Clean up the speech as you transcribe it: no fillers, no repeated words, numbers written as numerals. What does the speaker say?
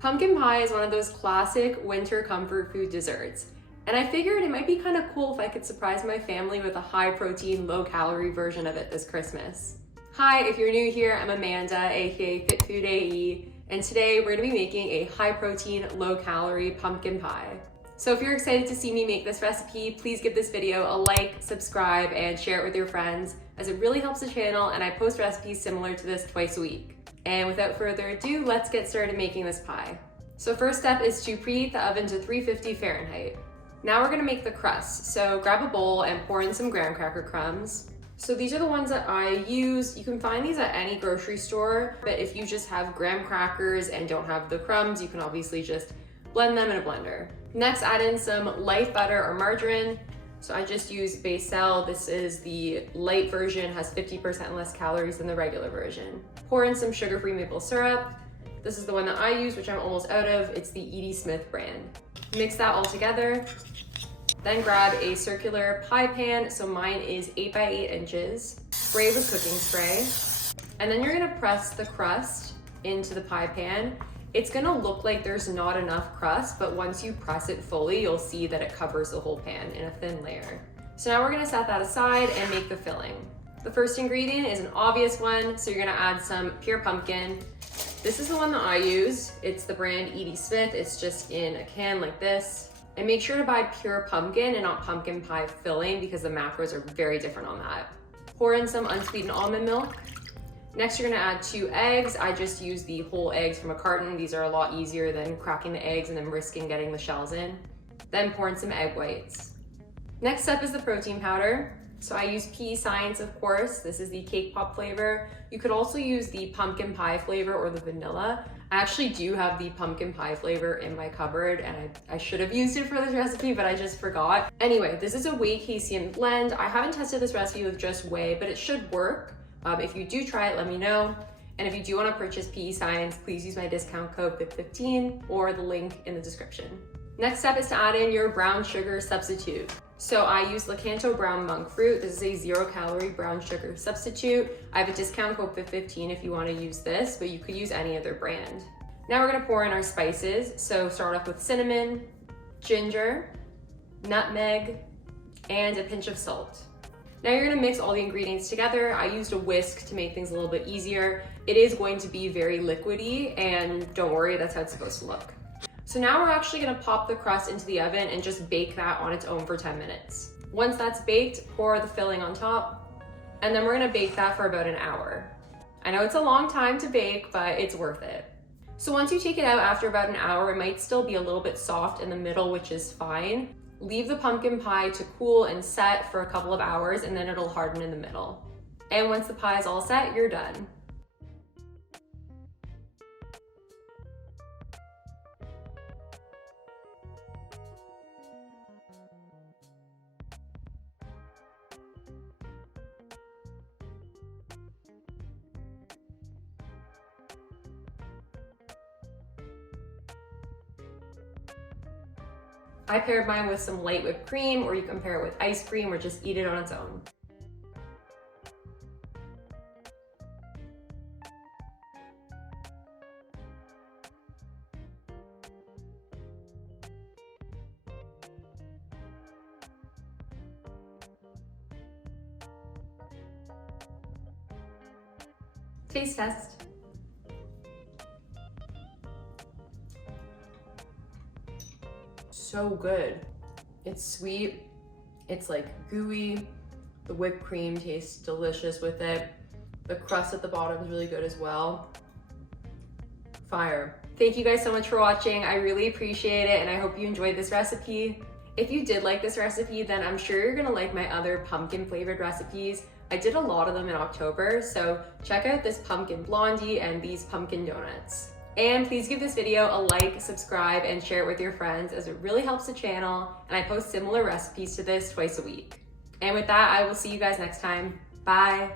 Pumpkin pie is one of those classic winter comfort food desserts, and I figured it might be kind of cool if I could surprise my family with a high protein, low calorie version of it this Christmas. Hi, if you're new here, I'm Amanda, aka Fit Food AE, and today we're gonna be making a high protein, low calorie pumpkin pie. So if you're excited to see me make this recipe, please give this video a like, subscribe, and share it with your friends, as it really helps the channel, and I post recipes similar to this twice a week. And without further ado, let's get started making this pie. So first step is to preheat the oven to 350 Fahrenheit. Now we're gonna make the crust. So grab a bowl and pour in some graham cracker crumbs. So these are the ones that I use. You can find these at any grocery store, but if you just have graham crackers and don't have the crumbs, you can obviously just blend them in a blender. Next, add in some light butter or margarine. So I just use Baicel. This is the light version, has 50% less calories than the regular version. Pour in some sugar-free maple syrup. This is the one that I use, which I'm almost out of. It's the Edie Smith brand. Mix that all together. Then grab a circular pie pan. So mine is 8 by 8 inches. Spray with cooking spray. And then you're gonna press the crust into the pie pan. It's gonna look like there's not enough crust, but once you press it fully, you'll see that it covers the whole pan in a thin layer. So now we're gonna set that aside and make the filling. The first ingredient is an obvious one, so you're gonna add some pure pumpkin. This is the one that I use. It's the brand Edie Smith. It's just in a can like this. And make sure to buy pure pumpkin and not pumpkin pie filling, because the macros are very different on that. Pour in some unsweetened almond milk. Next, you're gonna add 2 eggs. I just use the whole eggs from a carton. These are a lot easier than cracking the eggs and then risking getting the shells in. Then pour in some egg whites. Next step is the protein powder. So I use Pea Science, of course. This is the cake pop flavor. You could also use the pumpkin pie flavor or the vanilla. I actually do have the pumpkin pie flavor in my cupboard, and I should have used it for this recipe, but I just forgot. Anyway, this is a whey casein blend. I haven't tested this recipe with just whey, but it should work. If you do try it, let me know. And if you do want to purchase Pea Science, please use my discount code FIT15 or the link in the description. Next step is to add in your brown sugar substitute. So I use Lakanto brown monk fruit. This is a 0-calorie brown sugar substitute. I have a discount code FIT15 if you want to use this, but you could use any other brand. Now we're going to pour in our spices. So start off with cinnamon, ginger, nutmeg, and a pinch of salt. Now you're gonna mix all the ingredients together. I used a whisk to make things a little bit easier. It is going to be very liquidy, and don't worry, that's how it's supposed to look. So now we're actually gonna pop the crust into the oven and just bake that on its own for 10 minutes. Once that's baked, pour the filling on top, and then we're gonna bake that for about an hour. I know it's a long time to bake, but it's worth it. So once you take it out after about an hour, it might still be a little bit soft in the middle, which is fine. Leave the pumpkin pie to cool and set for a couple of hours, and then it'll harden in the middle. And once the pie is all set, you're done. I paired mine with some light whipped cream, or you can pair it with ice cream or just eat it on its own. Taste test. So good. It's sweet, it's like gooey, the whipped cream tastes delicious with it. The crust at the bottom is really good as well. Fire. Thank you guys so much for watching. I really appreciate it, and I hope you enjoyed this recipe. If you did like this recipe, then I'm sure you're gonna like my other pumpkin flavored recipes. I did a lot of them in October, so check out this pumpkin blondie and these pumpkin donuts. And please give this video a like, subscribe, and share it with your friends, as it really helps the channel, and I post similar recipes to this twice a week. And with that, I will see you guys next time. Bye.